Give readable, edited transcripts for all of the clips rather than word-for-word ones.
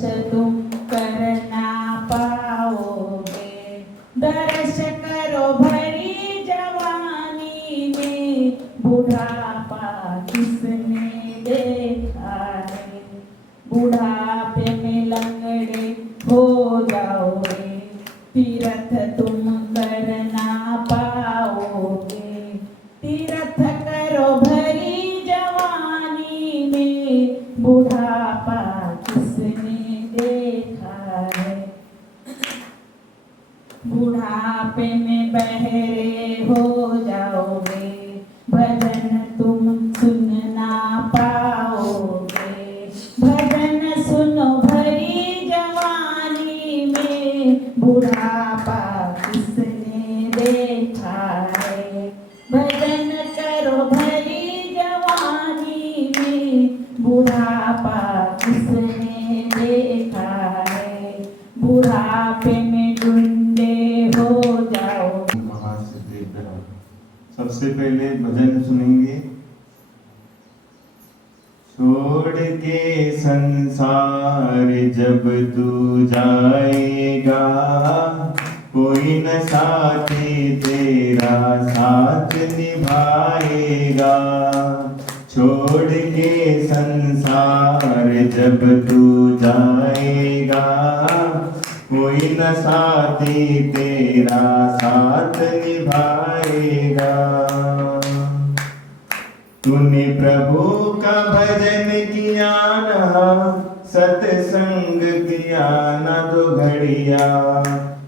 तुम कर ना पाओगे, दर्श करो भरी जवानी में, बुढ़ापा किसने देखा है। बुढ़ापे में लंगड़े हो जाओगे, तीर्थ तुम कर ना पाओगे। तीर्थ करो भरी जवानी में, बुढ़ापा किसने देखा है। बुढ़ापे में बहरे हो जाओगे, भजन तुम सुन ना पाओगे। भजन सुनो भरी जवानी में, बुढ़ापा किसने देखा है। भजन करो भरी जवानी में, बुढ़ापा किसने देखा है। बुढ़ापे में डुंडे हो जाओ। सबसे पहले भजन सुनेंगे। छोड़ के संसार जब तू जाएगा, कोई न साथी तेरा साथ निभाएगा। छोड़ के संसार जब तू जाएगा, कोई न साथी तेरा साथ निभाएगा। तूने प्रभु का भजन किया ना, सत्संग किया ना दो घड़िया।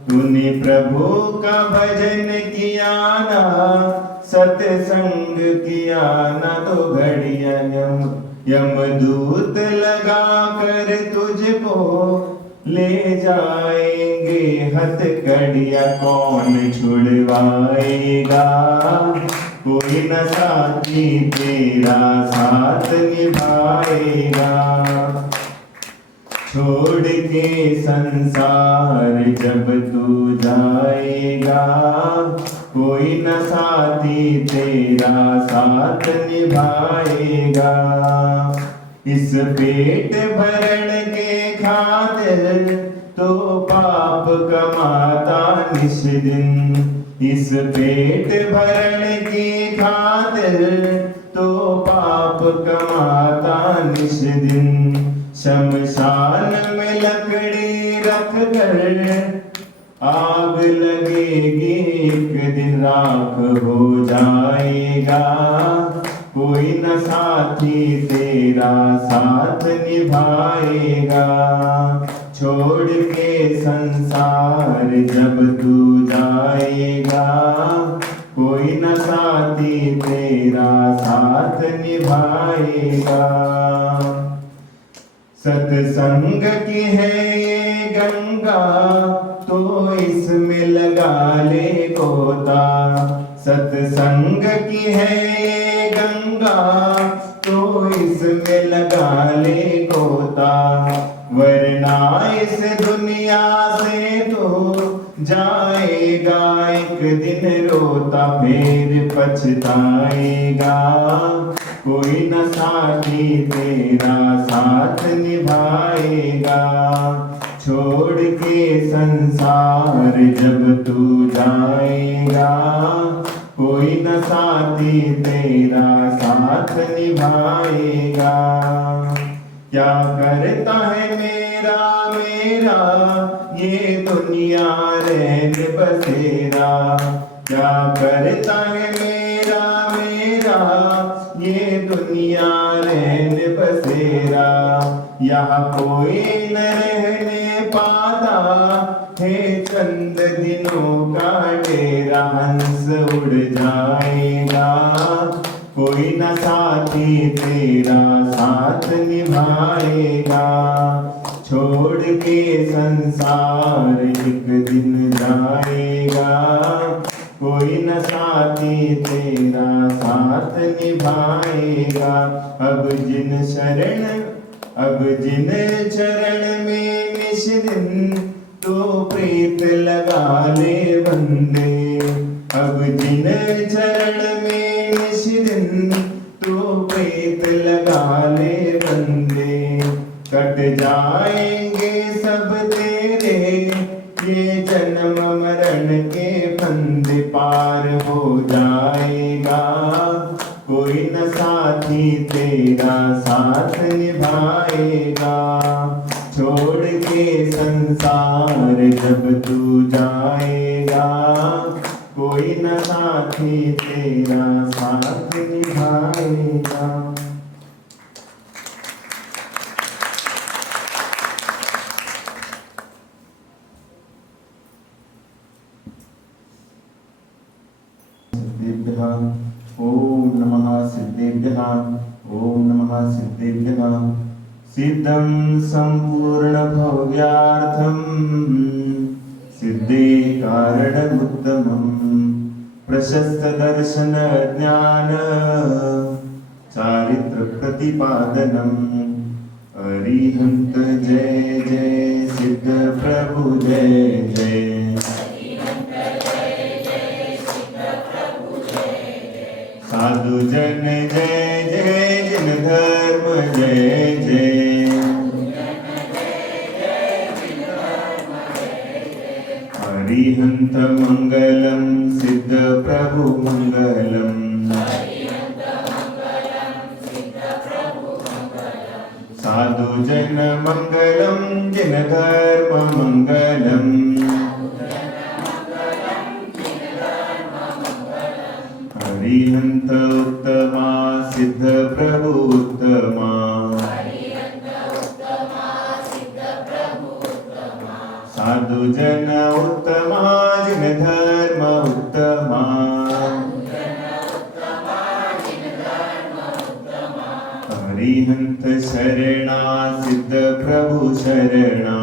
तूने प्रभु का भजन किया ना, सत्संग किया ना दो घड़िया। यमदूत लगा कर तुझको ले जाएंगे हथकड़िया। कौन छुड़वाएगा, कोई न साथी तेरा साथ निभाएगा। छोड़ के संसार जब तू जाएगा, कोई न साथी तेरा साथ निभाएगा। इस पेट भरण के खातिर तो पाप कमाता निस दिन। इस पेट भरण की खातिर तो पाप कमाता निस दिन। शमशान में लकड़ी रख कर आग लगेगी, एक दिन राख हो जाएगा। कोई न साथी तेरा साथ निभाएगा। छोड़ के संसार जब तू जाएगा, कोई न साथी तेरा साथ निभाएगा। सत्संग की है ये गंगा, तो इसमें लगा ले गोता। सत्संग की है ये गंगा, तो इसमें लगा ले गोता। वरना इस दुनिया से तो जाएगा एक दिन रोता, फिर पछताएगा। कोई न साथी तेरा साथ निभाएगा। छोड़ के संसार जब तू जाएगा, कोई न साथी तेरा साथ निभाएगा। क्या करता है मेरा मेरा ये दुनिया रहन बसेरा। क्या करता है मेरा मेरा ये दुनिया रहन बसेरा। यहाँ कोई न रहने पाता है, चंद दिनों का डेरा। हंस उड़ जाएगा, कोई न साथी तेरा साथ निभाएगा। छोड़ के संसार एक दिन जाएगा, कोई न साथी तेरा साथ निभाएगा। अब जिन चरण में निश दिन तो प्रीत लगा ले बंदे। अब जिन चरण में निश दिन तो प्रीत लगा ले बंदे। कट जाएंगे के फंदे पार हो जाएगा, कोई न साथी तेरा साथ निभाएगा। छोड़ के संसार जब तू जाएगा, कोई न साथी तेरा साथ निभाएगा। ओम नमः सिद्धेभ्यः, ओम नमः सिद्धेभ्यः। सिद्धं संपूर्ण भव्यार्थं, सिद्धे कारणमुत्तमं, प्रशस्त दर्शन ज्ञान चारित्र प्रतिपादनम्। अरिहंत जय जय सिद्ध प्रभु जय जय। साधु जन जय जय, जिन धर्म जय जय। अरिहंत मंगलम, सिद्ध प्रभु मंगलम। साधु जन मंगलम, जिन धर्म मंगलम। अरिहंत उत्तमा, सिद्ध प्रभु उत्तमा। साधु जन उत्तमा, जिन धर्म उत्तमा। अरिहंत शरणा, सिद्ध प्रभु शरणा।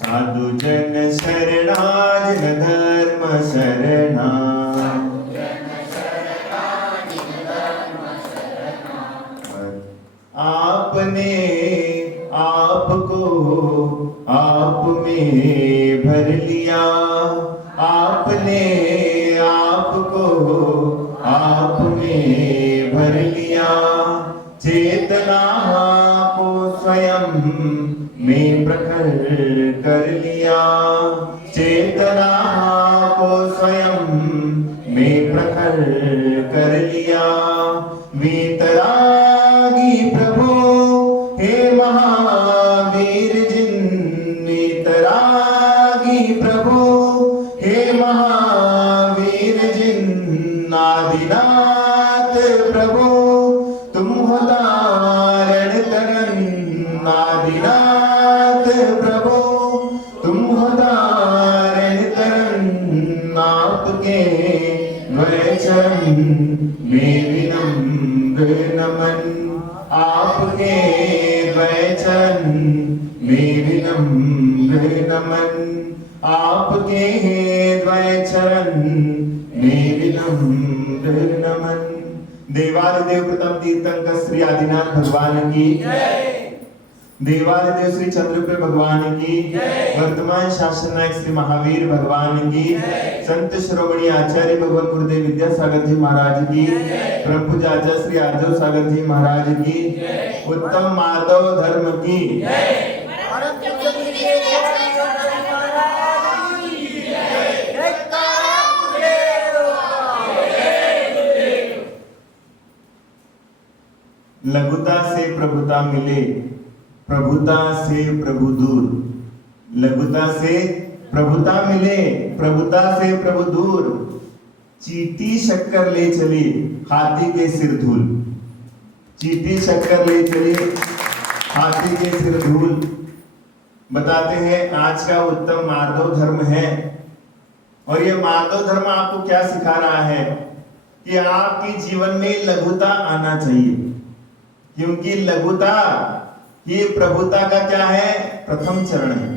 साधु जन शरणा, जिन धर्म शरणा। आपने आपको आप में भर लिया, आपने आपको आप में भर लिया। चेतना को स्वयं में प्रखर कर लिया, चेतना को स्वयं में प्रखर कर लिया। वीतरागी प्रभु हे महावीर जिन, वीतरागी प्रभु हे महावीर जिन। आदिनाथ प्रभु तुम हो तारण तरण, आदिनाथ प्रभु तुम हो तारण तरण। आपके वचन में विनम्र नमन, आपके वचन में विनम्र नमन। आपके वचन में विनम्र नमन। देवादिदेव प्रथम तीर्थंकर श्री आदिनाथ भगवान की, देवादिदेव श्री चंद्रप्रेम भगवान की, वर्तमान शासन नायक श्री महावीर भगवान की, संत श्रोमणी आचार्य भगवान गुरुदेव विद्यासागर जी महाराज की, परम पूज्य आचार्य श्री आर्जव सागर जी महाराज की, उत्तम माधव धर्म की। लघुता से प्रभुता मिले, प्रभुता से प्रभु दूर। लघुता से प्रभुता मिले, प्रभुता से प्रभु दूर। चीटी शक्कर ले चली, हाथी के सिर धूल। चीटी शक्कर ले चली, हाथी के सिर धूल। बताते हैं आज का उत्तम माधव धर्म है। और ये माधव धर्म आपको क्या सिखा रहा है कि आपके जीवन में लघुता आना चाहिए, क्योंकि लघुता ये प्रभुता का क्या है, प्रथम चरण है।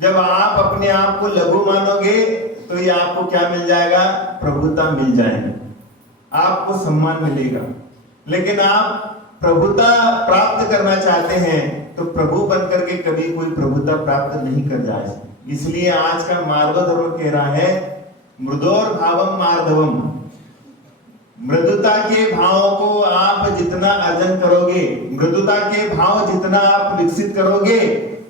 जब आप अपने आप को लघु मानोगे तो ये आपको क्या मिल जाएगा, प्रभुता मिल जाएगी, आपको सम्मान मिलेगा। लेकिन आप प्रभुता प्राप्त करना चाहते हैं तो प्रभु बनकर के कभी कोई प्रभुता प्राप्त नहीं कर जाए। इसलिए आज का मार्गो धर्म कह रहा है, मृदोर भावम मार्धवम। मृदुता के भावों को आप जितना अर्जन करोगे, मृदुता के भाव जितना आप विकसित करोगे,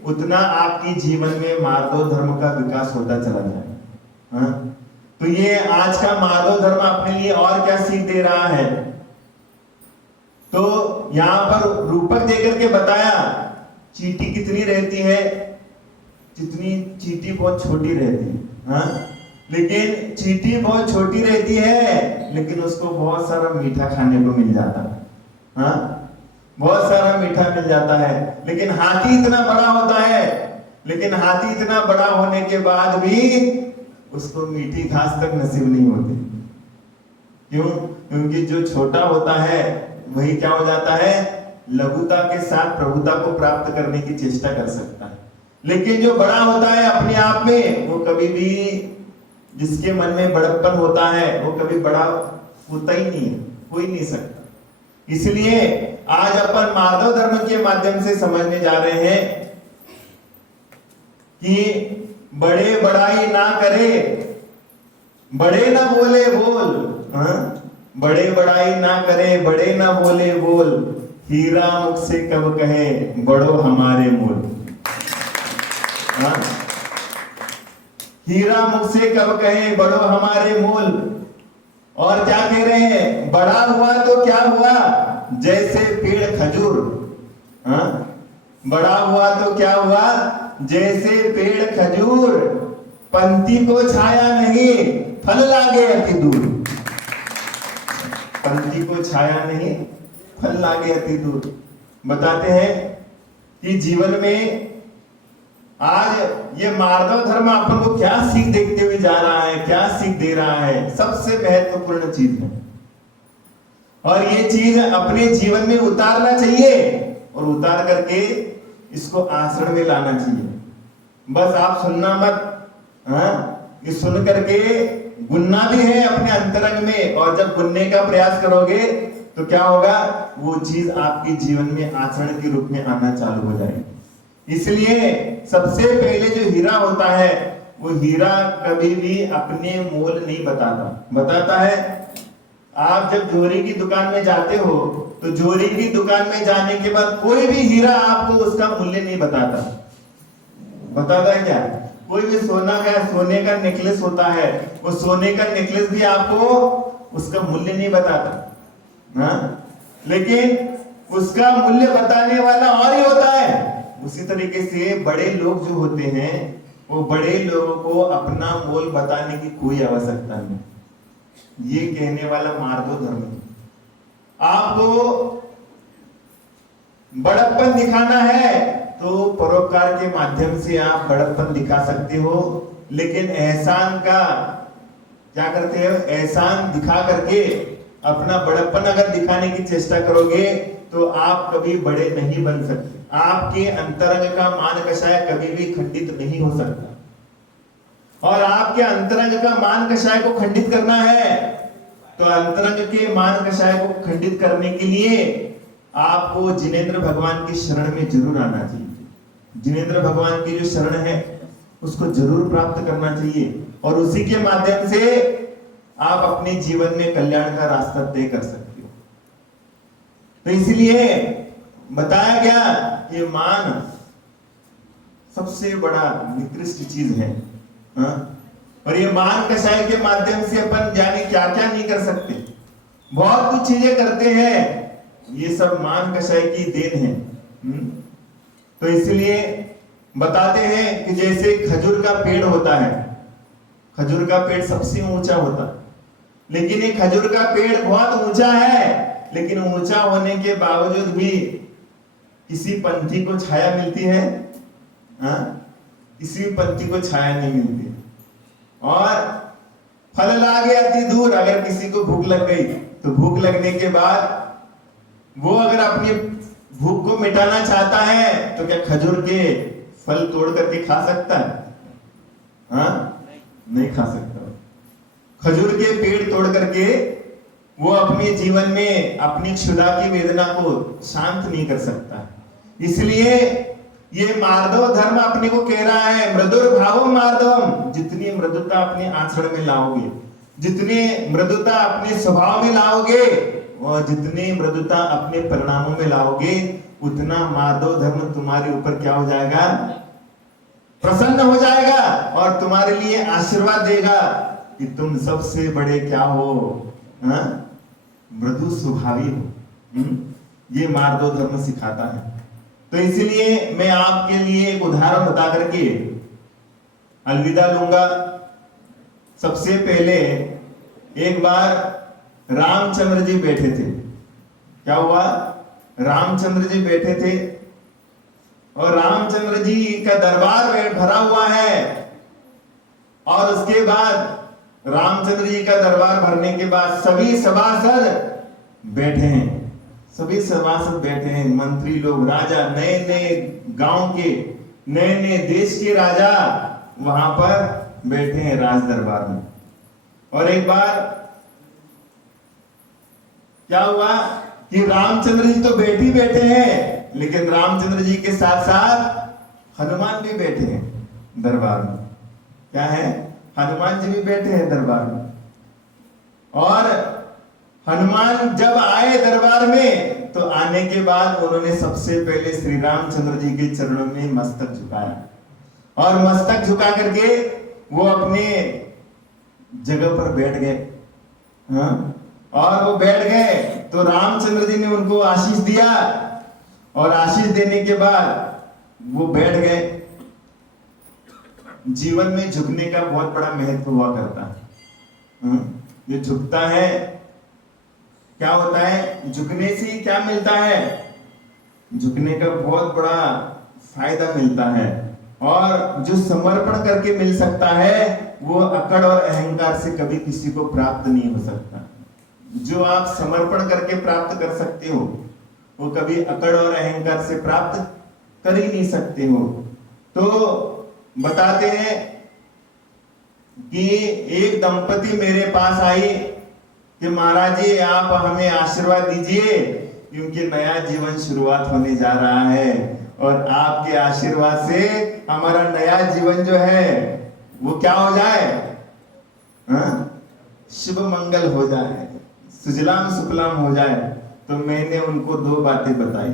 उतना आपकी जीवन में मार्दव धर्म का विकास होता चला जाएगा। हाँ? तो ये आज का मार्दव धर्म अपने लिए और क्या सीख दे रहा है? तो यहां पर रूपक देकर के बताया चींटी कितनी रहती है, जितनी चींटी बहुत छोटी रहती है। हाँ? लेकिन चींटी बहुत छोटी रहती है, लेकिन उसको बहुत सारा मीठा खाने को मिल जाता है। हाँ? बहुत सारा मीठा मिल जाता है। लेकिन हाथी इतना बड़ा होता है, लेकिन हाथी इतना बड़ा होने के बाद भी उसको मीठी घास तक नसीब नहीं होती। क्यों? क्योंकि जो छोटा होता है वही क्या हो जाता है, लघुता के साथ प्रभुता को प्राप्त करने की चेष्टा कर सकता है। लेकिन जो बड़ा होता है अपने आप में, वो कभी भी, जिसके मन में बड़प्पन होता है, वो कभी बड़ा होता ही नहीं है, हो ही नहीं सकता। इसलिए आज अपन मार्दव धर्म के माध्यम से समझने जा रहे हैं कि बड़े बड़ाई ना करे, बड़े ना बोले बोल। हाँ? बड़े बड़ाई ना करे, बड़े ना बोले बोल, हीरा मुख से कब कहे बड़ो हमारे मोल। हाँ? हीरा मुख से कब कहे बड़ो हमारे मोल। और क्या कह रहे हैं? बड़ा हुआ तो क्या हुआ, जैसे पेड़ खजूर। हाँ? बड़ा हुआ तो क्या हुआ, जैसे पेड़ खजूर, पंक्ति को छाया नहीं, फल लागे अति दूर। पंक्ति को छाया नहीं, फल लागे अति दूर। बताते हैं कि जीवन में आज ये मार्दव धर्म अपन को क्या सीख देखते हुए जा रहा है, क्या सीख दे रहा है? सबसे महत्वपूर्ण चीज है, और ये चीज अपने जीवन में उतारना चाहिए, और उतार करके इसको आचरण में लाना चाहिए। बस आप सुनना मत। हाँ? ये सुन करके गुनना भी है अपने अंतरंग में, और जब गुनने का प्रयास करोगे तो क्या होगा, वो चीज आपके जीवन में आचरण के रूप में आना चालू हो जाएगी। इसलिए सबसे पहले जो हीरा होता है, वो हीरा कभी भी अपने मोल नहीं बताता है। आप जब जोरी की दुकान में जाते हो, तो जोरी की दुकान में जाने के बाद कोई भी हीरा आपको उसका मूल्य नहीं बताता है क्या? कोई भी सोने का नेकलेस होता है, वो सोने का नेकलेस भी आपको उसका मूल्य नहीं बताता। हाँ? लेकिन उसका मूल्य बताने वाला और ही होता है। उसी तरीके से बड़े लोग जो होते हैं, वो बड़े लोगों को अपना मोल बताने की कोई आवश्यकता नहीं। ये कहने वाला मार्दव धर्म है। आपको बड़प्पन दिखाना है तो परोपकार के माध्यम से आप बड़प्पन दिखा सकते हो, लेकिन एहसान का क्या करते हो, एहसान दिखा करके अपना बड़प्पन अगर दिखाने की चेष्टा करोगे तो आप कभी बड़े नहीं बन सकते। आपके अंतरंग का मान कषाय कभी भी खंडित नहीं हो सकता, और आपके अंतरंग का मान कषाय को खंडित करना है तो अंतरंग के मान कषाय को खंडित करने के लिए आपको जिनेंद्र भगवान की शरण में जरूर आना चाहिए। जिनेंद्र भगवान की जो शरण है उसको जरूर प्राप्त करना चाहिए, और उसी के माध्यम से आप अपने जीवन में कल्याण का रास्ता तय कर सकते हो। तो इसलिए बताया गया ये मान सबसे बड़ा निकृष्ट चीज है। हाँ? और ये मान कषाय के माध्यम से अपन जाने क्या क्या नहीं कर सकते, बहुत कुछ चीजें करते हैं, ये सब मान कषाय की देन है। तो इसलिए बताते हैं कि जैसे खजूर का पेड़ होता है, खजूर का पेड़ सबसे ऊंचा होता है, लेकिन ये खजूर का पेड़ बहुत ऊंचा है, लेकिन ऊंचा होने के बावजूद भी किसी पंछी को छाया मिलती है? हाँ? किसी पंछी को छाया नहीं मिलती। और फल लागे अति दूर, अगर किसी को भूख लग गई तो भूख लगने के बाद वो अगर अपनी भूख को मिटाना चाहता है तो क्या खजूर के फल तोड़ करके खा सकता है? हाँ? नहीं खा सकता। खजूर के पेड़ तोड़ करके वो अपने जीवन में अपनी क्षुधा की वेदना को शांत नहीं कर सकता। इसलिए ये मार्दव धर्म अपने को कह रहा है, मृदुर्भावम मार्दवम। जितनी मृदुता अपने आचरण में लाओगे, जितनी मृदुता अपने स्वभाव में लाओगे, और जितनी मृदुता अपने परिणामों में लाओगे, उतना मार्दव धर्म तुम्हारे ऊपर क्या हो जाएगा, प्रसन्न हो जाएगा और तुम्हारे लिए आशीर्वाद देगा कि तुम सबसे बड़े क्या हो, हाँ? मृदु स्वभावी हो। ये मार्दव धर्म सिखाता है। तो इसलिए मैं आपके लिए एक उदाहरण बता करके अलविदा लूंगा। सबसे पहले एक बार रामचंद्र जी बैठे थे। क्या हुआ? रामचंद्र जी बैठे थे और रामचंद्र जी का दरबार भरा हुआ है। और उसके बाद रामचंद्र जी का दरबार भरने के बाद सभी सभासद बैठे हैं, सभी सभासद बैठे हैं, मंत्री लोग, राजा, नए नए गांव के, नए नए देश के राजा वहां पर बैठे हैं राज दरबार में। और एक बार क्या हुआ कि रामचंद्र जी तो बैठे हैं, लेकिन रामचंद्र जी के साथ साथ हनुमान भी बैठे हैं दरबार में। क्या है? हनुमान जी भी बैठे हैं दरबार में। और हनुमान जब आए दरबार में तो आने के बाद उन्होंने सबसे पहले श्री रामचंद्र जी के चरणों में मस्तक झुकाया और मस्तक झुका करके वो अपने जगह पर बैठ गए। हाँ? और वो बैठ गए तो रामचंद्र जी ने उनको आशीष दिया और आशीष देने के बाद वो बैठ गए। जीवन में झुकने का बहुत बड़ा महत्व हुआ करता है। जो झुकता है क्या होता है? झुकने से क्या मिलता है? झुकने का बहुत बड़ा फायदा मिलता है। और जो समर्पण करके मिल सकता है वो अकड़ और अहंकार से कभी किसी को प्राप्त नहीं हो सकता। जो आप समर्पण करके प्राप्त कर सकते हो वो कभी अकड़ और अहंकार से प्राप्त कर ही नहीं सकते हो। तो बताते हैं कि एक दंपति मेरे पास आई कि महाराज जी आप हमें आशीर्वाद दीजिए क्योंकि नया जीवन शुरुआत होने जा रहा है और आपके आशीर्वाद से हमारा नया जीवन जो है वो क्या हो जाए, शुभ मंगल हो जाए, सुजलाम सुफलाम हो जाए। तो मैंने उनको दो बातें बताई।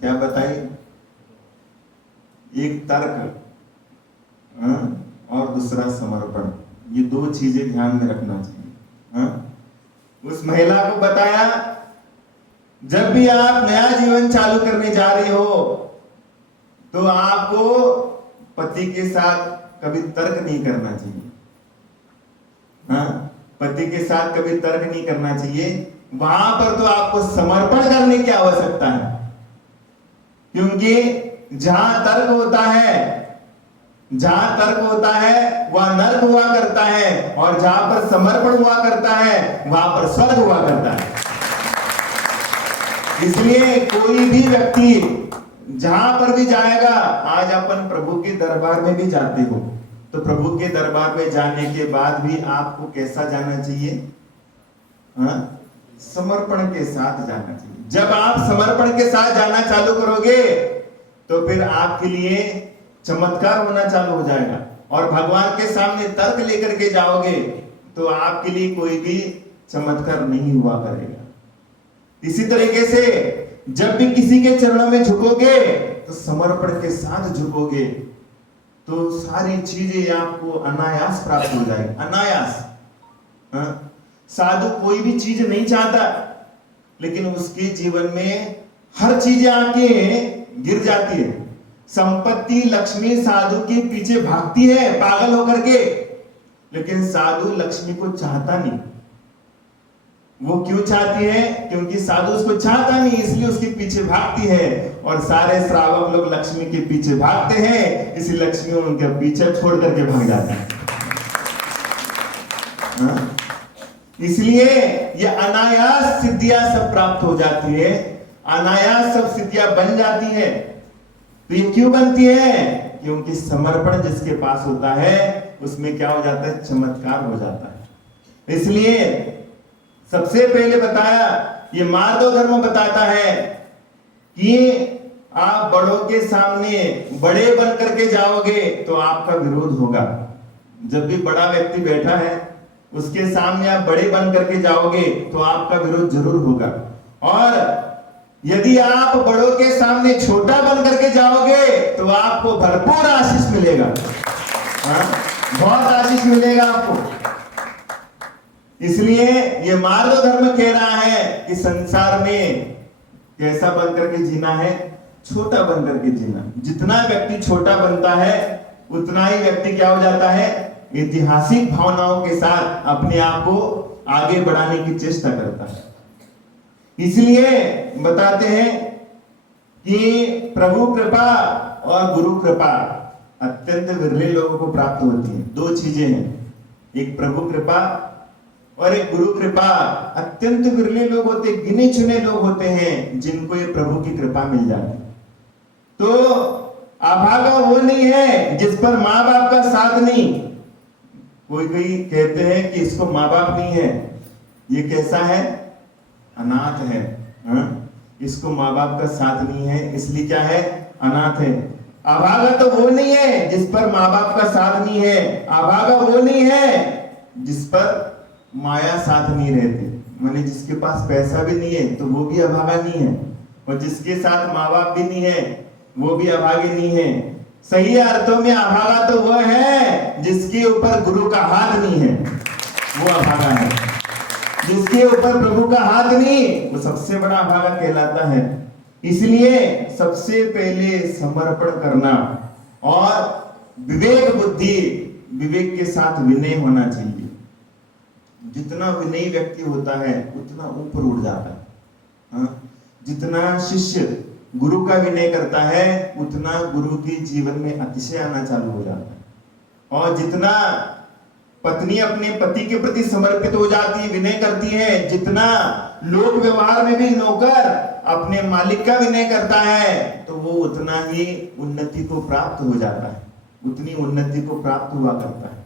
क्या बताई? एक तर्क और दूसरा समर्पण। ये दो चीजें ध्यान में रखना चाहिए। उस महिला को बताया जब भी आप नया जीवन चालू करने जा रही हो तो आपको पति के साथ कभी तर्क नहीं करना चाहिए। पति के साथ कभी तर्क नहीं करना चाहिए। वहां पर तो आपको समर्पण करने की आवश्यकता है, क्योंकि जहां तर्क होता है वह नर्क हुआ करता है और जहां पर समर्पण हुआ करता है वहां पर स्वर्ग हुआ करता है। इसलिए कोई भी व्यक्ति जहां पर भी जाएगा, आज अपन प्रभु के दरबार में भी जाते हो तो प्रभु के दरबार में जाने के बाद भी आपको कैसा जाना चाहिए? समर्पण के साथ जाना चाहिए। जब आप समर्पण के साथ जाना चालू करोगे तो फिर आपके लिए चमत्कार होना चालू हो जाएगा। और भगवान के सामने तर्क लेकर के जाओगे तो आपके लिए कोई भी चमत्कार नहीं हुआ करेगा। इसी तरीके से जब भी किसी के चरणों में झुकोगे तो समर्पण के साथ झुकोगे तो सारी चीजें आपको अनायास प्राप्त हो जाएगी। अनायास। साधु कोई भी चीज नहीं चाहता, लेकिन उसके जीवन में हर चीजें आके गिर जाती है। संपत्ति, लक्ष्मी साधु के पीछे भागती है पागल होकर के, लेकिन साधु लक्ष्मी को चाहता नहीं। वो क्यों चाहती है? क्योंकि साधु उसको चाहता नहीं, इसलिए उसके पीछे भागती है। और सारे श्रावक लोग लक्ष्मी के पीछे भागते हैं, इसलिए लक्ष्मी उनके पीछे छोड़ करके भाग जाता है। इसलिए ये अनायास सिद्धियां सब प्राप्त हो जाती है, अनायास सब सिद्धियां बन जाती है। तो ये क्यों बनती है? क्योंकि समर्पण जिसके पास होता है उसमें क्या हो जाता है? चमत्कार हो जाता है। इसलिए सबसे पहले बताया, ये मार्दव धर्म बताता है कि आप बड़ों के सामने बड़े बन करके जाओगे तो आपका विरोध होगा। जब भी बड़ा व्यक्ति बैठा है उसके सामने आप बड़े बन करके जाओगे तो आपका विरोध जरूर होगा। और यदि आप बड़ों के सामने छोटा बन करके जाओगे तो आपको भरपूर आशीष मिलेगा। हाँ? बहुत आशीष मिलेगा आपको। इसलिए ये मार्ग धर्म कह रहा है कि संसार में कैसा बन करके जीना है, छोटा बन करके जीना। जितना व्यक्ति छोटा बनता है उतना ही व्यक्ति क्या हो जाता है, ऐतिहासिक भावनाओं के साथ अपने आप को आगे बढ़ाने की चेष्टा करता है। इसलिए बताते हैं कि प्रभु कृपा और गुरु कृपा अत्यंत विरले लोगों को प्राप्त होती है। दो चीजें हैं, एक प्रभु कृपा और एक गुरु कृपा। अत्यंत विरले लोग होते, गिने चुने लोग होते हैं जिनको ये प्रभु की कृपा मिल जाती। तो अभागा वो नहीं है जिस पर माँ बाप का साथ नहीं। कोई कोई कहते हैं कि इसको माँ बाप नहीं है, ये कैसा है, अनाथ है। इसको माँ बाप का साथ नहीं है, इसलिए क्या है, अनाथ है। अभागा तो वो नहीं है जिस पर माँ बाप का साथ नहीं है। अभागा वो नहीं है जिस पर माया साथ नहीं रहती। माने जिसके पास पैसा भी नहीं है तो वो भी अभागा नहीं है, और जिसके साथ माँ बाप भी नहीं है वो भी अभागे नहीं है। सही अर्थों में अभागा तो वह है जिसके ऊपर गुरु का हाथ नहीं है, वो अभागा है। जिसके ऊपर प्रभु का हाथ नहीं, वो सबसे बड़ा अभागा कहलाता है। इसलिए सबसे पहले समर्पण करना और विवेक बुद्धि, विवेक के साथ विनय होना चाहिए। जितना विनयी व्यक्ति होता है उतना ऊपर उठ जाता है। जितना शिष्य गुरु का विनय करता है उतना गुरु के जीवन में अतिशय आना चालू हो जाता है। और जितना पत्नी अपने पति के प्रति समर्पित हो जाती है, विनय करती है, जितना लोक व्यवहार में भी नौकर अपने मालिक का विनय करता है, तो वो उतना ही उन्नति को प्राप्त हो जाता है, उतनी उन्नति को प्राप्त हुआ करता है।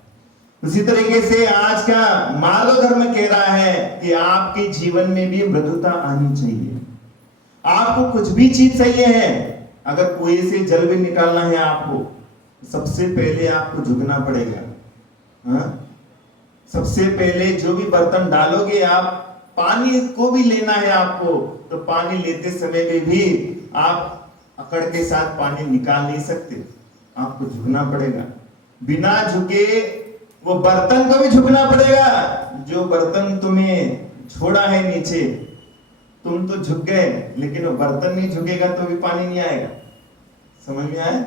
उसी तरीके से आज का मार्ग धर्म कह रहा है कि आपके जीवन में भी मृदुता आनी चाहिए। आपको कुछ भी चीज चाहिए है, अगर कुएं से जल भी निकालना है आपको, सबसे पहले आपको झुकना पड़ेगा। हाँ? सबसे पहले जो भी बर्तन डालोगे आप, पानी को भी लेना है आपको, तो पानी लेते समय में भी आप अकड़ के साथ पानी निकाल नहीं सकते, आपको झुकना पड़ेगा। बिना झुके वो बर्तन को भी झुकना पड़ेगा। जो बर्तन तुम्हें छोड़ा है नीचे, तुम तो झुक गए, लेकिन वो बर्तन नहीं झुकेगा तो भी पानी नहीं आएगा। समझ में आया?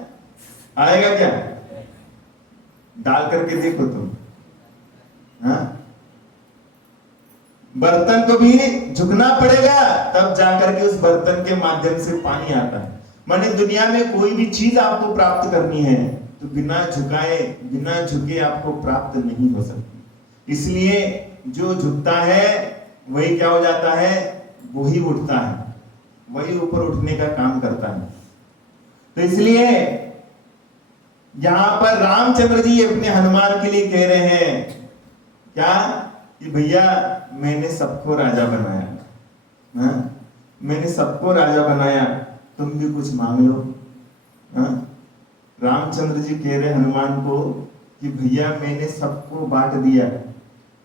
आएगा क्या? डाल करके देखो तुम। हाँ? बर्तन को भी झुकना पड़ेगा, तब जाकर के उस बर्तन के माध्यम से पानी आता है। माने दुनिया में कोई भी चीज आपको प्राप्त करनी है तो बिना झुकाए, बिना झुके आपको प्राप्त नहीं हो सकती। इसलिए जो झुकता है वही क्या हो जाता है, वही उठता है, वही ऊपर उठने का काम करता है। तो इसलिए यहां पर रामचंद्र जी अपने हनुमान के लिए कह रहे हैं क्या, कि भैया मैंने सबको राजा बनाया, हाँ? मैंने सबको राजा बनाया, तुम भी कुछ मांग लो। हाँ? रामचंद्र जी कह रहे हनुमान को कि भैया मैंने सबको बांट दिया,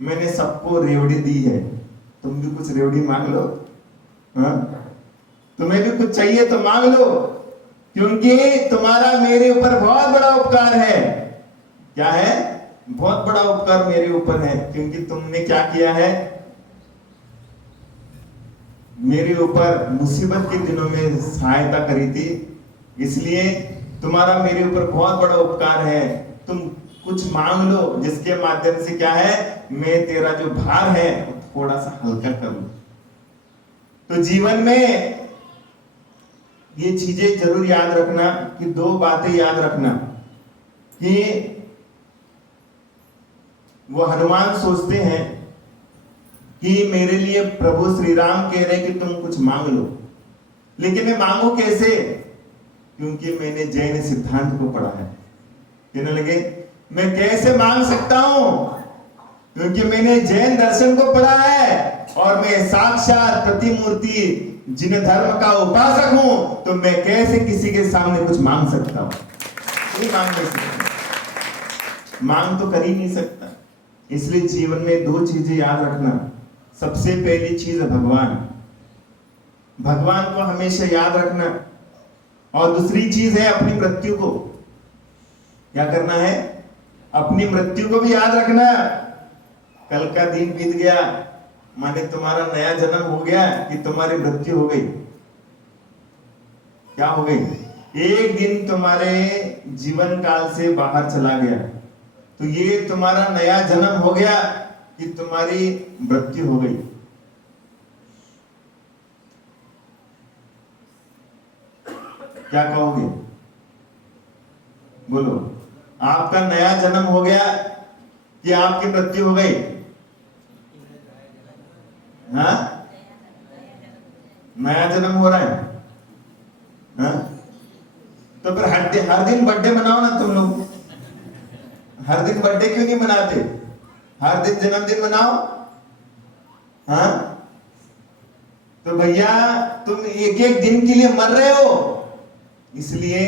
मैंने सबको रेवड़ी दी है, तुम भी कुछ रेवड़ी मांग लो। हाँ? तुम्हें भी कुछ चाहिए तो मांग लो, क्योंकि तुम्हारा मेरे ऊपर बहुत बड़ा उपकार है। क्या है? बहुत बड़ा उपकार मेरे ऊपर है, क्योंकि तुमने क्या किया है, मेरे ऊपर मुसीबत के दिनों में सहायता करी थी, इसलिए तुम्हारा मेरे ऊपर बहुत बड़ा उपकार है। तुम कुछ मांग लो जिसके माध्यम से क्या है, मैं तेरा जो भार है थोड़ा सा हल्का करूं। तो जीवन में ये चीजें जरूर याद रखना कि दो बातें याद रखना कि वो हनुमान सोचते हैं कि मेरे लिए प्रभु श्री राम कह रहे कि तुम कुछ मांग लो, लेकिन मैं मांगू कैसे, क्योंकि मैंने जैन सिद्धांत को पढ़ा है। कहने लगे मैं कैसे मांग सकता हूं, क्योंकि मैंने जैन दर्शन को पढ़ा है और मैं साक्षात प्रतिमूर्ति जिन धर्म का उपासक हूं, तो मैं कैसे किसी के सामने कुछ मांग सकता हूं? कोई मांग नहीं सकता, मांग तो कर ही नहीं सकता। इसलिए जीवन में दो चीजें याद रखना। सबसे पहली चीज है भगवान, भगवान को हमेशा याद रखना। और दूसरी चीज है अपनी मृत्यु को। क्या करना है? अपनी मृत्यु को भी याद रखना। कल का दिन बीत गया, माने तुम्हारा नया जन्म हो गया कि तुम्हारी मृत्यु हो गई। क्या हो गई? एक दिन तुम्हारे जीवन काल से बाहर चला गया, तो ये तुम्हारा नया जन्म हो गया कि तुम्हारी मृत्यु हो गई। क्या कहोगे? बोलो। आपका नया जन्म हो गया कि आपकी मृत्यु हो गई? हाँ, नया जन्म हो रहा है। हाँ? तो फिर हर दिन बर्थडे मनाओ ना तुम लोग। हर दिन बर्थडे क्यों नहीं मनाते? हर दिन जन्मदिन मनाओ। हाँ? तो भैया तुम एक एक दिन के लिए मर रहे हो, इसलिए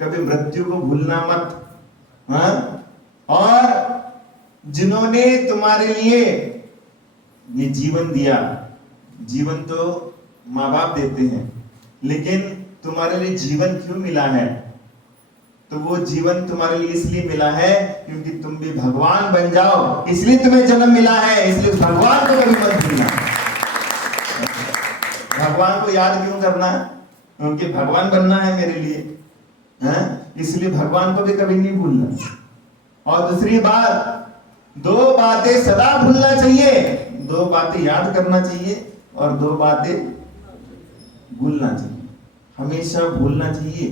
कभी मृत्यु को भूलना मत। हाँ? और जिन्होंने तुम्हारे लिए ये जीवन दिया, जीवन तो माँ बाप देते हैं, लेकिन तुम्हारे लिए जीवन क्यों मिला है? तो वो जीवन तुम्हारे लिए इसलिए मिला है क्योंकि तुम भी भगवान बन जाओ, इसलिए तुम्हें जन्म मिला है। इसलिए भगवान को कभी मत भूलना। भगवान को याद क्यों करना? क्योंकि भगवान बनना है मेरे लिए, हैं? इसलिए भगवान को भी कभी नहीं भूलना। और दूसरी बात, दो बातें सदा भूलना चाहिए। दो बातें याद करना चाहिए और दो बातें भूलना चाहिए। हमेशा भूलना चाहिए,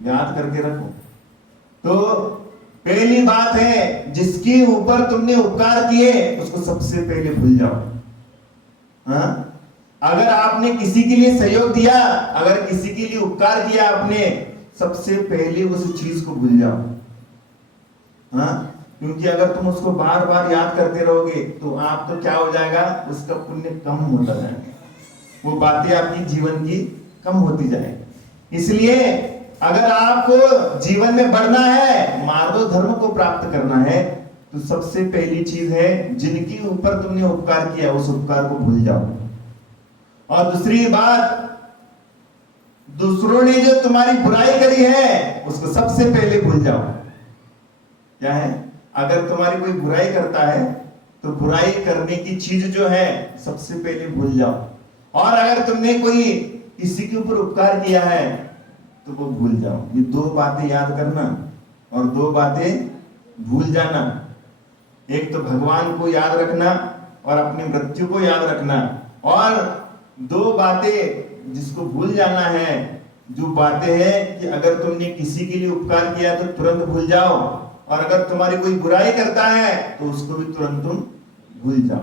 याद करके रखो। तो पहली बात है, जिसके ऊपर तुमने उपकार किए उसको सबसे पहले भूल जाओ। हाँ? अगर आपने किसी के लिए सहयोग दिया, अगर किसी के लिए उपकार किया आपने, सबसे पहले उस चीज को भूल जाओ। हाँ? क्योंकि अगर तुम उसको बार बार याद करते रहोगे तो आप तो क्या हो जाएगा, उसका पुण्य कम होता जाएगा, वो बातें आपकी जीवन की कम होती जाएगी। इसलिए अगर आपको जीवन में बढ़ना है, मार्ग धर्म को प्राप्त करना है, तो सबसे पहली चीज है, जिनके ऊपर तुमने उपकार किया उस उपकार को भूल जाओ। और दूसरी बात, दूसरों ने जो तुम्हारी बुराई करी है उसको सबसे पहले भूल जाओ। क्या है? अगर तुम्हारी कोई बुराई करता है तो बुराई करने की चीज जो है सबसे पहले भूल जाओ। और अगर तुमने कोई किसी के ऊपर उपकार किया है तो वो भूल जाओ। ये दो बातें याद करना और दो बातें भूल जाना। एक तो भगवान को याद रखना और अपनी मृत्यु को याद रखना, और दो बातें जिसको भूल जाना है, जो बातें हैं कि अगर तुमने किसी के लिए उपकार किया तो तुरंत भूल जाओ, और अगर तुम्हारी कोई बुराई करता है तो उसको भी तुरंत तुम भूल जाओ।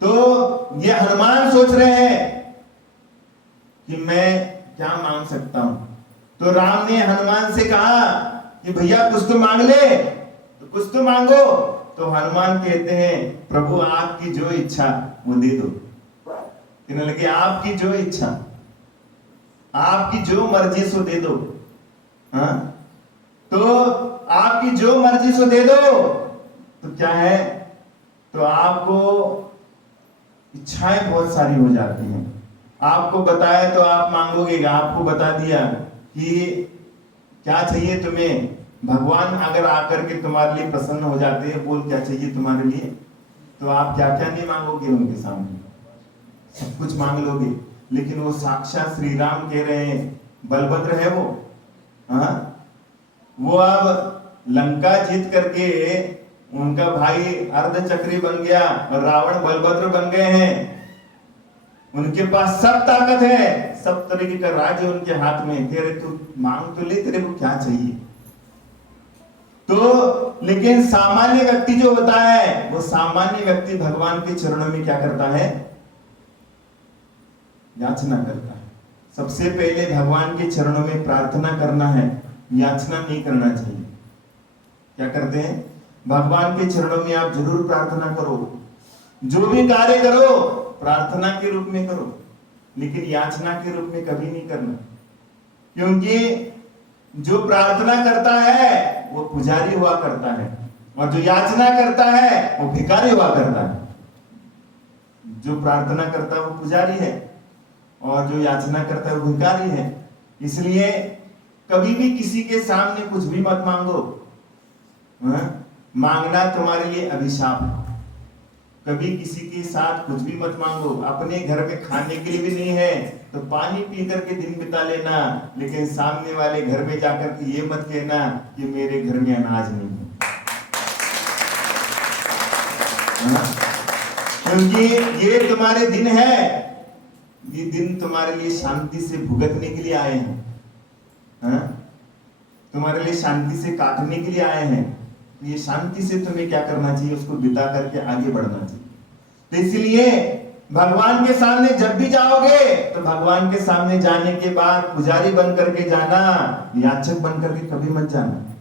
तो ये हनुमान सोच रहे हैं कि मैं क्या मांग सकता हूं। तो राम ने हनुमान से कहा कि भैया कुछ तो मांग ले, तो कुछ तो मांगो। तो हनुमान कहते हैं, प्रभु आपकी जो इच्छा वो दे दो। कहने लगे, आपकी जो इच्छा, आपकी जो मर्जी सो दे दो। हाँ? तो आपकी जो मर्जी सो दे दो। तो क्या है, तो आपको इच्छाएं बहुत सारी हो जाती हैं। आपको बताया तो आप मांगोगे, आपको बता दिया कि क्या चाहिए तुम्हें, भगवान अगर आकर के तुम्हारे लिए प्रसन्न हो जाते हैं, बोल क्या चाहिए तुम्हारे लिए, तो आप क्या क्या नहीं मांगोगे उनके सामने, सब कुछ मांग लोगे। लेकिन वो साक्षात श्री राम कह रहे हैं, बलभद्र है वो। हाँ? वो अब लंका जीत करके उनका भाई अर्धचक्री बन गया और रावण बलभद्र बन गए हैं। उनके पास सब ताकत है, सब तरीके का राज्य उनके हाथ में। कह रहे तू मांग तो ले, तेरे को क्या चाहिए। तो लेकिन सामान्य व्यक्ति जो होता है, वो सामान्य व्यक्ति भगवान के चरणों में क्या करता है, याचना करता है। सबसे पहले भगवान के चरणों में प्रार्थना करना है, याचना नहीं करना चाहिए। क्या करते हैं, भगवान के चरणों में आप जरूर प्रार्थना करो, जो भी कार्य करो प्रार्थना के रूप में करो, लेकिन याचना के रूप में कभी नहीं करना। क्योंकि जो प्रार्थना करता है वो पुजारी हुआ करता है, और जो याचना करता है वो भिखारी हुआ करता है। जो प्रार्थना करता है वो पुजारी है, और जो याचना करता है वो भिखारी है। इसलिए कभी भी किसी के सामने कुछ भी मत मांगो। मांगना तुम्हारे लिए अभिशाप है। कभी किसी के साथ कुछ भी मत मांगो। अपने घर में खाने के लिए भी नहीं है तो पानी पी करके दिन बिता लेना, लेकिन सामने वाले घर में जाकर के ये मत कहना कि मेरे घर में अनाज नहीं है। क्योंकि ये तुम्हारे दिन है, ये दिन तुम्हारे लिए शांति से भुगतने के लिए आए हैं, तुम्हारे लिए शांति से काटने के लिए आए हैं। ये शांति से तुम्हें क्या करना चाहिए, उसको बिता करके आगे बढ़ना चाहिए। तो इसलिए भगवान के सामने जब भी जाओगे तो भगवान के सामने जाने के बाद पुजारी बन करके जाना, याचक बन करके कभी मत जाना।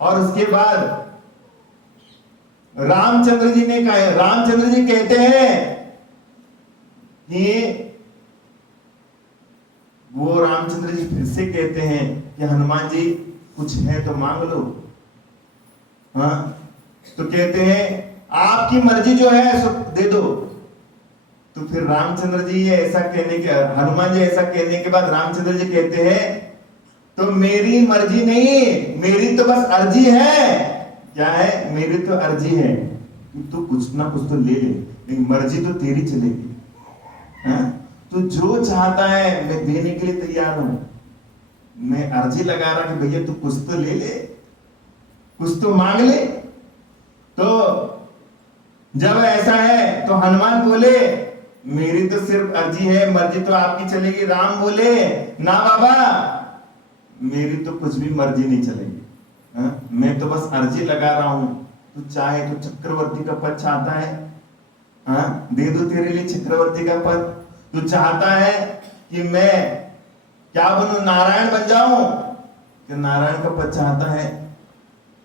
और उसके बाद रामचंद्र जी ने कहा, रामचंद्र जी कहते हैं कि वो रामचंद्र जी फिर से कहते हैं कि हनुमान जी कुछ है तो मांग लो। हाँ, तो कहते हैं आपकी मर्जी जो है सो दे दो। तो फिर रामचंद्र जी ऐसा कहने के, हनुमान जी ऐसा कहने के बाद रामचंद्र जी कहते हैं तो मेरी मर्जी नहीं, मेरी तो बस अर्जी है। क्या है? मेरी तो अर्जी है तू कुछ ना कुछ तो ले ले, लेकिन मर्जी तो तेरी चलेगी। तू जो चाहता है मैं देने के लिए तैयार हूं। मैं अर्जी लगा रहा कि भैया तू कुछ तो ले ले, कुछ तो मांग ले। तो जब ऐसा है तो हनुमान बोले मेरी तो सिर्फ अर्जी है, मर्जी तो आपकी चलेगी। राम बोले ना बाबा, मेरी तो कुछ भी मर्जी नहीं चलेगी। मैं तो बस अर्जी लगा रहा हूं। तू चाहे तो चक्रवर्ती का पद चाहता है, दे दो तेरे लिए चक्रवर्ती का पद। तू चाहता है कि मैं क्या बनूं, नारायण बन जाऊं, कि नारायण का पद चाहता है।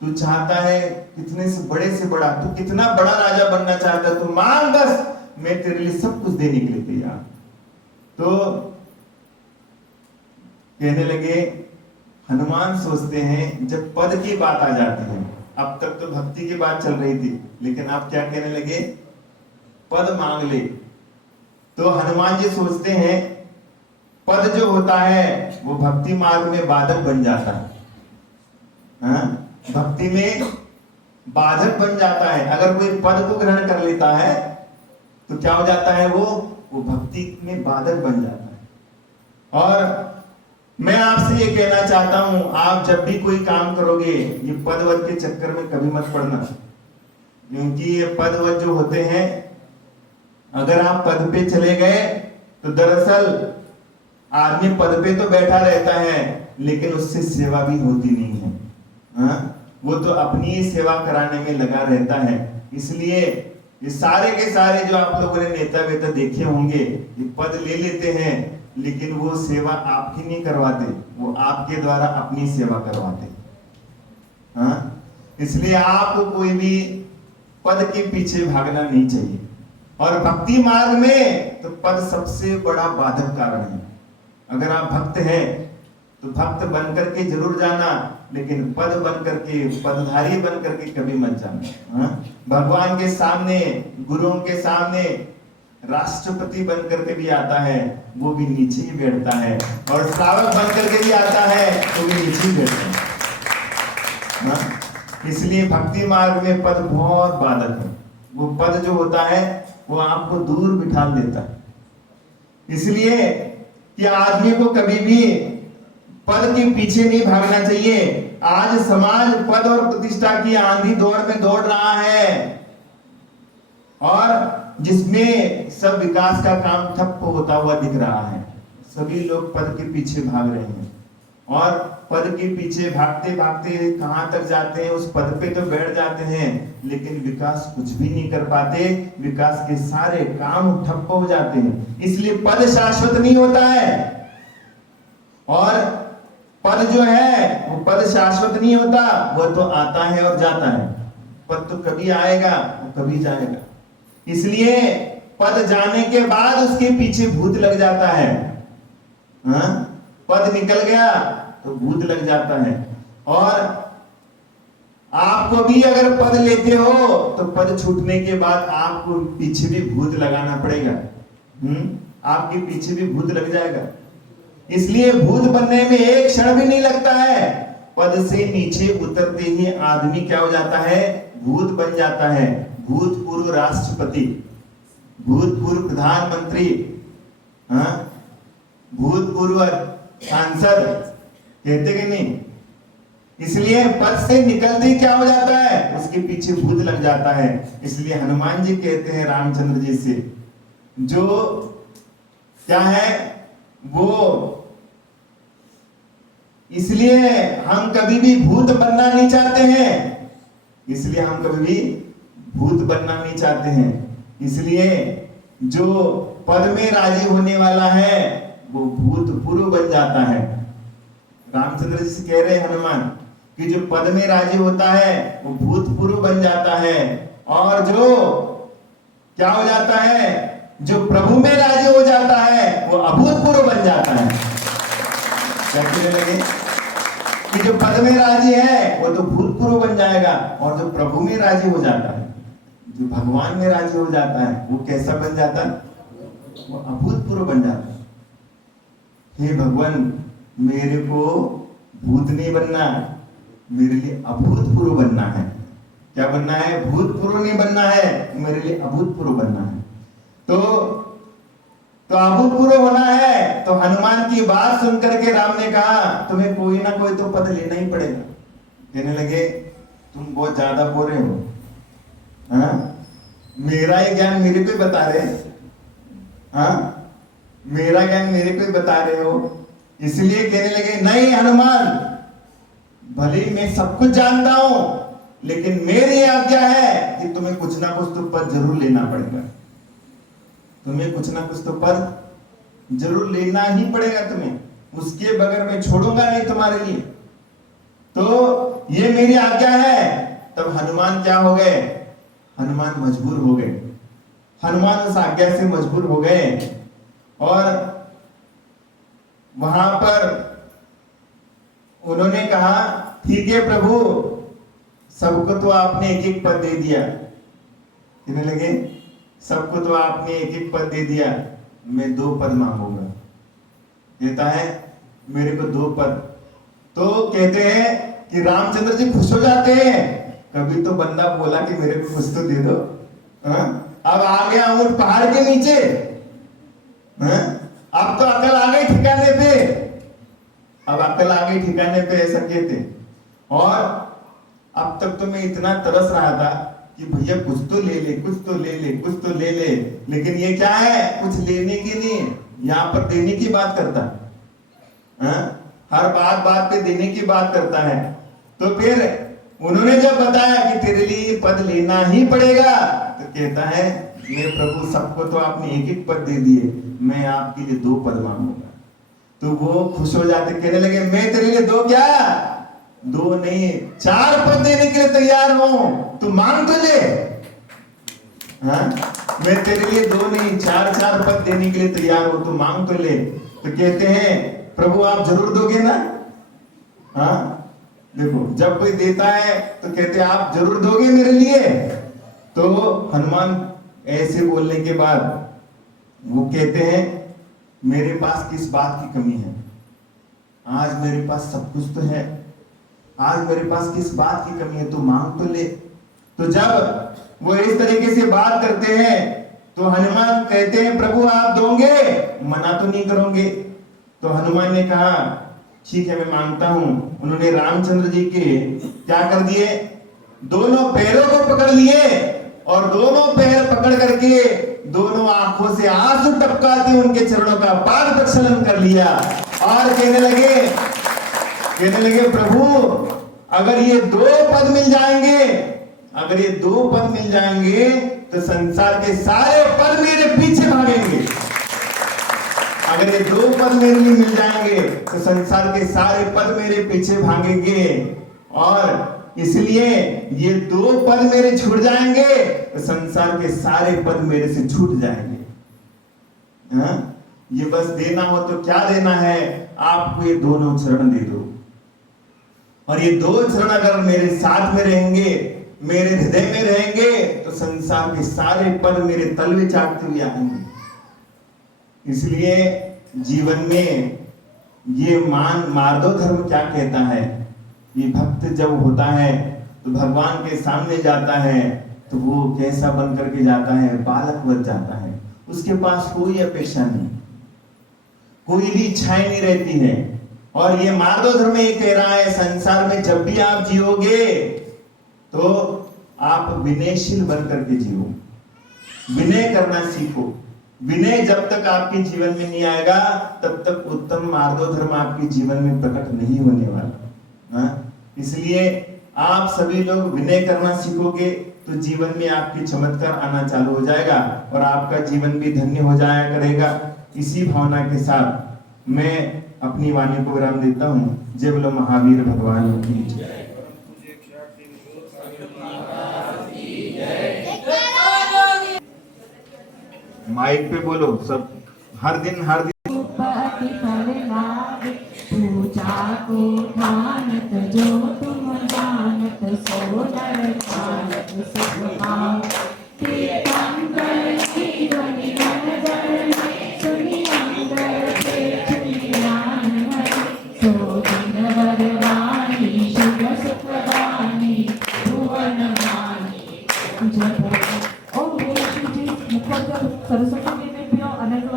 तू चाहता है कितने से बड़ा, तू कितना बड़ा राजा बनना चाहता है, तू मांग बस, मैं तेरे लिए सब कुछ देने के लिए तैयार। तो कहने लगे, हनुमान सोचते हैं जब पद की बात आ जाती है, अब तक तो भक्ति की बात चल रही थी, लेकिन अब क्या कहने लगे, पद मांग ले। तो हनुमान जी सोचते हैं पद जो होता है वो भक्ति मार्ग में बाधक बन जाता है। भक्ति में बाधक बन जाता है। अगर कोई पद को ग्रहण कर लेता है तो क्या हो जाता है, वो भक्ति में बाधक बन जाता है। और मैं आपसे ये कहना चाहता हूं, आप जब भी कोई काम करोगे ये पद वद के चक्कर में कभी मत पड़ना। क्योंकि ये पद वद जो होते हैं, अगर आप पद पे चले गए तो दरअसल आदमी पद पे तो बैठा रहता है लेकिन उससे सेवा भी होती नहीं है। वो तो अपनी ही सेवा कराने में लगा रहता है। इसलिए ये सारे के सारे जो आप लोगों ने नेता वेता देखे होंगे, ये पद ले लेते हैं लेकिन वो सेवा आपकी नहीं करवाते, वो आपके द्वारा अपनी सेवा करवाते। इसलिए आपको कोई भी पद के पीछे भागना नहीं चाहिए। और भक्ति मार्ग में तो पद सबसे बड़ा बाधक कारण है। अगर आप भक्त हैं तो भक्त बन करके जरूर जाना, लेकिन पद बन करके, पदधारी बन करके कभी मत जाना। भगवान के सामने, गुरुओं के सामने राष्ट्रपति बन करके भी आता है, वो भी नीचे ही बैठता है, और श्रावक बन करके भी आता है तो भी नीचे ही बैठता है। इसलिए भक्ति मार्ग में पद बहुत बाधक है। वो पद जो होता है वो आपको दूर बिठा देता है। इसलिए कि आदमी को कभी भी पद के पीछे नहीं भागना चाहिए। आज समाज पद और प्रतिष्ठा की आंधी दौड़ में दौड़ रहा है, और जिसमें सब विकास का काम ठप्प होता हुआ दिख रहा है। सभी लोग पद के पीछे भाग रहे हैं, और पद के पीछे भागते भागते कहां तक जाते हैं, उस पद पे तो बैठ जाते हैं लेकिन विकास कुछ भी नहीं कर पाते। विकास के सारे काम ठप्प हो जाते हैं। इसलिए पद शाश्वत नहीं होता है, और पद जो है वो पद शाश्वत नहीं होता, वो तो आता है और जाता है। पद तो कभी आएगा और कभी जाएगा। इसलिए पद जाने के बाद उसके पीछे भूत लग जाता है। पद निकल गया तो भूत लग जाता है। और आपको भी अगर पद लेते हो तो पद छूटने के बाद आपको पीछे भी भूत लगाना पड़ेगा। आपके पीछे भी भूत लग जाएगा। इसलिए भूत बनने में एक क्षण भी नहीं लगता है। पद से नीचे उतरते ही आदमी क्या हो जाता है? भूत बन जाता है। भूतपूर्व राष्ट्रपति, भूतपूर्व प्रधानमंत्री, भूतपूर्व सांसद, कहते कि नहीं? इसलिए पद से निकलते क्या हो जाता है? उसके पीछे भूत लग जाता है। इसलिए हनुमान जी कहते हैं रामचंद्र जी से, जो क्या है वो, इसलिए हम कभी भी भूत बनना नहीं चाहते हैं। इसलिए हम कभी भी भूत बनना नहीं चाहते हैं। इसलिए जो पद में राजी होने वाला है वो भूतपूर्व बन जाता है। रामचंद्र जी से कह रहे हैं हनुमान कि जो पद में राजी होता है वो भूतपूर्व बन जाता है, और जो क्या हो जाता है? जो प्रभु में राजी हो जाता है वो अभूतपूर्व बन जाता है। क्या कहने लगे कि जो पद में राजी है वो तो भूतपूर्व बन जाएगा, और जो प्रभु में राजी हो जाता है, जो भगवान में राजी हो जाता है, वो कैसा बन जाता है? वो अभूतपूर्व बन जाता है। हे भगवान, मेरे को भूत नहीं बनना, मेरे लिए अभूतपूर्व बनना है। क्या बनना है? भूतपूर्व नहीं बनना है, मेरे लिए अभूतपूर्व बनना है। तो अभूतपूर्व होना है। तो हनुमान की बात सुनकर के राम ने कहा, तुम्हें कोई ना कोई तो पद लेना ही पड़ेगा। कहने लगे, तुम बहुत ज्यादा बोल रहे हो। मेरा ही ज्ञान मेरे को बता रहे, मेरा ज्ञान मेरे को बता रहे हो। इसलिए कहने लगे, नहीं हनुमान, भले मैं सब कुछ जानता हूं, लेकिन मेरी आज्ञा है कि तुम्हें कुछ ना कुछ तो पद जरूर लेना पड़ेगा। तुम्हें कुछ ना कुछ तो पद जरूर लेना ही पड़ेगा तुम्हें, उसके बगैर मैं छोड़ूंगा नहीं तुम्हारे लिए। तो ये मेरी आज्ञा है। तब हनुमान क्या हो गए? हनुमान मजबूर हो गए। हनुमान उस आज्ञा से मजबूर हो गए, और वहां पर उन्होंने कहा, ठीक है प्रभु, सबको तो आपने एक एक पद दे दिया। कहने लगे, सबको तो आपने एक एक पद दे दिया, मैं 2 पद मांगूंगा। कहता है मेरे को 2 पद। तो कहते हैं कि रामचंद्र जी खुश हो जाते हैं। कभी तो बंदा बोला कि मेरे को कुछ तो दे दो। अब आ गया ऊंट पहाड़ के नीचे। अब तो अकल आ गई ठिकाने पे। अब अकल आ गई ठिकाने पे, ऐसा कहते। और अब तक तो मैं इतना तरस रहा था कि भैया कुछ तो ले ले, कुछ तो ले ले, कुछ तो ले ले, लेकिन ये क्या है? कुछ लेने की नहीं, यहाँ पर देने की बात करता है। हर बात पे देने की बात करता है। तो फिर उन्होंने जब बताया कि तेरे लिए पद लेना ही पड़ेगा, तो कहता है, मैं प्रभु, सबको तो आपने एक एक पद दे दिए, मैं आपके लिए 2 पद मांगूंगा। तो वो खुश हो जाते, कहने लगे, मैं तेरे लिए 2 क्या, 2 नहीं 4 पद देने के लिए तैयार हूं, तू मांग तो ले। मैं तेरे लिए 2 नहीं 4 पद देने के लिए तैयार हूं, तू मांग तो ले। तो कहते हैं, प्रभु आप जरूर दोगे ना? देखो, जब कोई देता है तो कहते हैं आप जरूर दोगे मेरे लिए। तो हनुमान ऐसे बोलने के बाद वो कहते हैं, मेरे पास किस बात की कमी है? आज मेरे पास सब कुछ तो है, आज मेरे पास किस बात की कमी है? तू मांग तो ले। तो जब वो इस तरीके से बात करते हैं तो हनुमान कहते हैं, प्रभु आप दोगे, मना तो नहीं करोगे? तो हनुमान ने कहा, ठीक है मैं मांगता हूं। उन्होंने रामचंद्र जी के क्या कर दिए? दोनों पैरों को पकड़ लिए, और दोनों पैर पकड़ करके दोनों आंखों से आंसू टपकाते उनके चरणों का पाद प्रक्षालन कर लिया, और कहने लगे प्रभु अगर ये 2 पद मिल जाएंगे, अगर ये 2 पद मिल जाएंगे तो संसार के सारे पद मेरे पीछे भागेंगे। अगर ये 2 पद मेरे लिए मिल जाएंगे तो संसार के सारे पद मेरे पीछे भागेंगे, और इसलिए ये 2 पद मेरे छूट जाएंगे तो संसार के सारे पद मेरे से छूट जाएंगे। ये बस देना हो तो क्या देना है? आपको ये दोनों चरण दे दो, और ये दो चरण अगर मेरे साथ में रहेंगे, मेरे हृदय में रहेंगे, तो संसार के सारे पद मेरे तलवे चाटते हुए आएंगे। इसलिए जीवन में ये मार्दव धर्म क्या कहता है, ये भक्त जब होता है तो भगवान के सामने जाता है तो वो कैसा बन करके जाता है, बालक बन जाता है। उसके पास कोई अपेक्षा नहीं, कोई भी इच्छाएं नहीं रहती है। और ये मार्दव धर्म ये कह रहा है, संसार में जब भी आप जियोगे तो आप विनयशील बन करके जियो, विनय करना सीखो। विनय जब तक आपके जीवन में नहीं आएगा तब तक उत्तम मार्दव धर्म आपके जीवन में प्रकट नहीं होने वाला। इसलिए आप सभी लोग विनय करना सीखोगे तो जीवन में आपके चमत्कार आना चालू हो जाएगा और आपका जीवन भी धन्य हो जाया करेगा। इसी भावना के साथ मैं अपनी वाणी को विराम देता हूँ। जय बोलो महावीर भगवान की जय। माइक पे बोलो सब, हर दिन पूजा को ठानत जो तुम जानत सो नर जानत सुख पाओ। तीर्थंकर की ध्वनि मन जल में सुनि अंबर से चुनि ज्ञान भरे। सो दिन वरदानी शुभ सुखदानी भुवन मानी जप। ओम श्री जी मुखोत्तर सरस्वती देवी अनंत